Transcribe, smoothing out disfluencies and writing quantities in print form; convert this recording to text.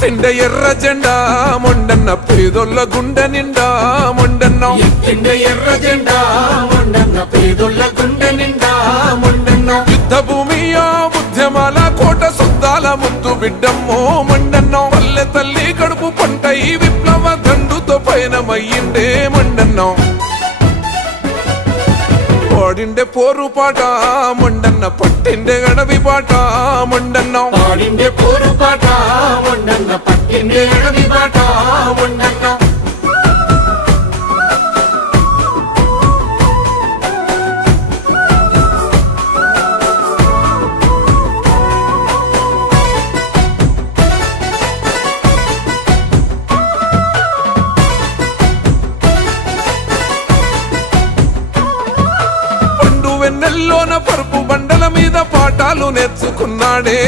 ఎత్తిండే ఎర్ర జెండా మొండన్న పేదొల్ల గుండె నిండా మొండన్న ఎత్తిండే ఎర్ర జెండా మొండన్న పేదొల్ల గుండె నిండా మొండన్న యుద్ధ భూమి ఉద్యమాల కోట సుద్దాల ముద్దు బిడ్డమ్మో మొండన్న పల్లె తల్లి కడుపు పంట ఈ విప్లవ దండుతో పయనమయ్యిండే మొండన్న పాడిండే పోరు పాట మొండన్న పట్టిండే అడవి పాట మొండన్న పాడిండే పోరు పాట మొండన్న పట్టిండే అడవి పాట మొండన్న వెన్నెల్లోన పరుపు బండల మీద పాఠాలు నేర్చుకున్నాడే